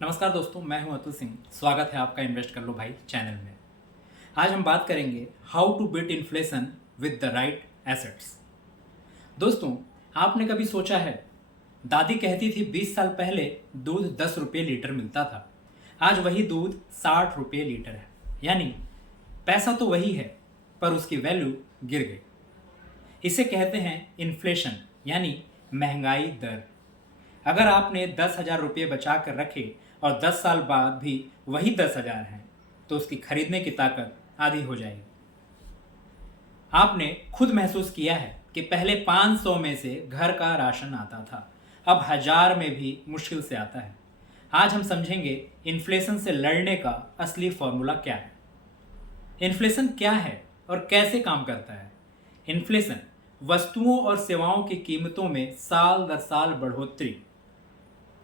नमस्कार दोस्तों, मैं हूं अतुल सिंह। स्वागत है आपका इन्वेस्ट कर लो भाई चैनल में। आज हम बात करेंगे how to beat inflation with the right assets. दोस्तों, आपने कभी सोचा है, दादी कहती थी 20 साल पहले दूध 10 रुपये लीटर मिलता था, आज वही दूध 60 रुपये लीटर है। यानी पैसा तो वही है पर उसकी वैल्यू गिर गई। इसे कहते हैं इन्फ्लेशन, यानी महंगाई दर। अगर आपने 10,000 रुपये बचा कर रखे और 10 साल बाद भी वही 10,000 हैं, तो उसकी खरीदने की ताकत आधी हो जाएगी। आपने खुद महसूस किया है कि पहले 500 में से घर का राशन आता था, अब 1000 में भी मुश्किल से आता है। आज हम समझेंगे इन्फ्लेशन से लड़ने का असली फॉर्मूला क्या है, इन्फ्लेशन क्या है और कैसे काम करता है। इन्फ्लेशन वस्तुओं और सेवाओं की कीमतों में साल दर साल बढ़ोतरी,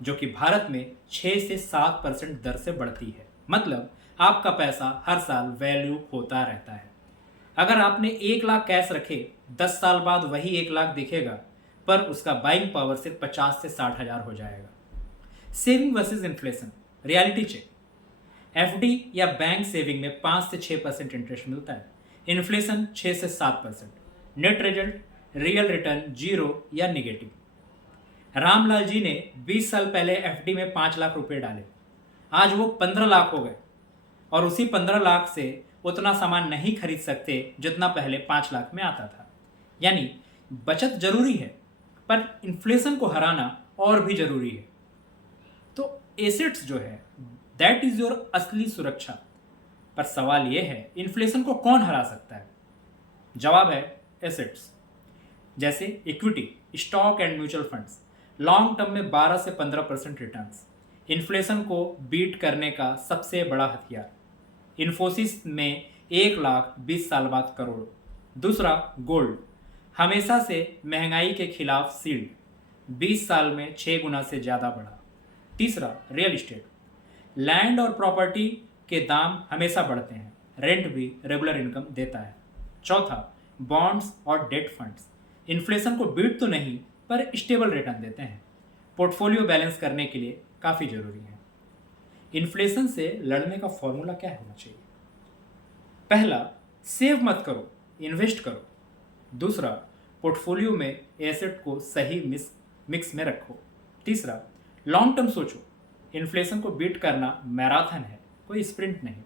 जो कि भारत में 6 से 7% दर से बढ़ती है। मतलब आपका पैसा हर साल वैल्यू होता रहता है। अगर आपने 1 लाख कैश रखे, 10 साल बाद वही 1 लाख दिखेगा, पर उसका बाइंग पावर सिर्फ 50 से 60,000 हो जाएगा। Saving versus inflation reality check. FD या बैंक सेविंग में 5 से 6% इंटरेस्ट मिलता है, इन्फ्लेशन 6 से 7%। नेट रिजल्ट रियल रिटर्न 0 या निगेटिव। रामलाल जी ने 20 साल पहले एफडी में 5 लाख रुपए डाले, आज वो 15 लाख हो गए और उसी 15 लाख से उतना सामान नहीं खरीद सकते जितना पहले 5 लाख में आता था। यानी बचत जरूरी है, पर इन्फ्लेशन को हराना और भी जरूरी है। तो एसेट्स जो है, दैट इज योर असली सुरक्षा। पर सवाल यह है, इन्फ्लेशन को कौन हरा सकता है? जवाब है एसेट्स, जैसे equity, stock and mutual funds. Long term में 12 से 15% रिटर्न्स, इन्फ्लेशन को बीट करने का सबसे बड़ा हथियार। इन्फोसिस में 1 लाख 20 साल बाद करोड़। दूसरा, गोल्ड, हमेशा से महंगाई के खिलाफ सील्ड, 20 साल में 6 गुना से ज़्यादा बढ़ा। तीसरा, रियल इस्टेट, लैंड और प्रॉपर्टी के दाम हमेशा बढ़ते हैं, रेंट भी रेगुलर इनकम देता है। चौथा, बॉन्ड्स और डेट फंड्स, इन्फ्लेशन को बीट तो नहीं पर स्टेबल रिटर्न देते हैं, पोर्टफोलियो बैलेंस करने के लिए काफ़ी ज़रूरी है। इन्फ्लेशन से लड़ने का फॉर्मूला क्या होना चाहिए? पहला, सेव मत करो, इन्वेस्ट करो। दूसरा, पोर्टफोलियो में एसेट को सही मिक्स में रखो। तीसरा, लॉन्ग टर्म सोचो, इन्फ्लेशन को बीट करना मैराथन है, कोई स्प्रिंट नहीं।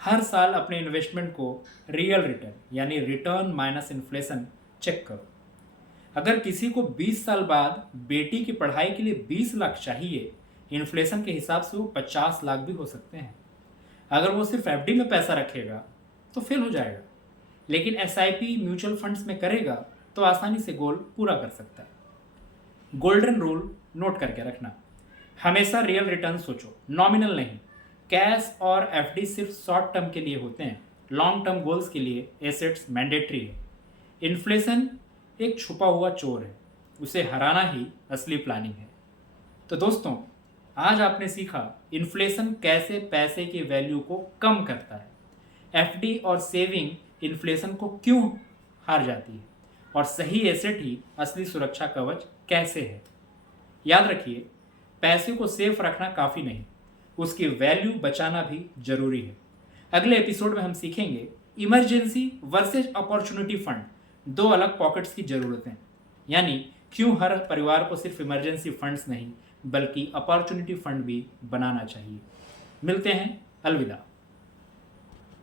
हर साल अपने इन्वेस्टमेंट को रियल रिटर्न यानी रिटर्न माइनस इन्फ्लेशन चेक करो। अगर किसी को 20 साल बाद बेटी की पढ़ाई के लिए 20 लाख चाहिए, इन्फ्लेशन के हिसाब से वो 50 लाख भी हो सकते हैं। अगर वो सिर्फ एफडी में पैसा रखेगा तो फेल हो जाएगा, लेकिन एसआईपी म्यूचुअल फंड्स में करेगा तो आसानी से गोल पूरा कर सकता है। गोल्डन रूल नोट करके रखना, हमेशा रियल रिटर्न सोचो, नॉमिनल नहीं। कैश और एफडी सिर्फ शॉर्ट टर्म के लिए होते हैं, लॉन्ग टर्म गोल्स के लिए एसेट्स मैंडेटरी है। इन्फ्लेशन एक छुपा हुआ चोर है, उसे हराना ही असली प्लानिंग है। तो दोस्तों, आज आपने सीखा इन्फ्लेशन कैसे पैसे की वैल्यू को कम करता है, एफडी और सेविंग इन्फ्लेशन को क्यों हार जाती है, और सही एसेट ही असली सुरक्षा कवच कैसे है। याद रखिए, पैसे को सेफ रखना काफ़ी नहीं, उसकी वैल्यू बचाना भी जरूरी है। अगले एपिसोड में हम सीखेंगे इमरजेंसी वर्सेज अपॉर्चुनिटी फंड, 2 अलग पॉकेट्स की ज़रूरतें। यानी क्यों हर परिवार को सिर्फ इमरजेंसी फंड्स नहीं बल्कि अपॉर्चुनिटी फंड भी बनाना चाहिए। मिलते हैं, अलविदा।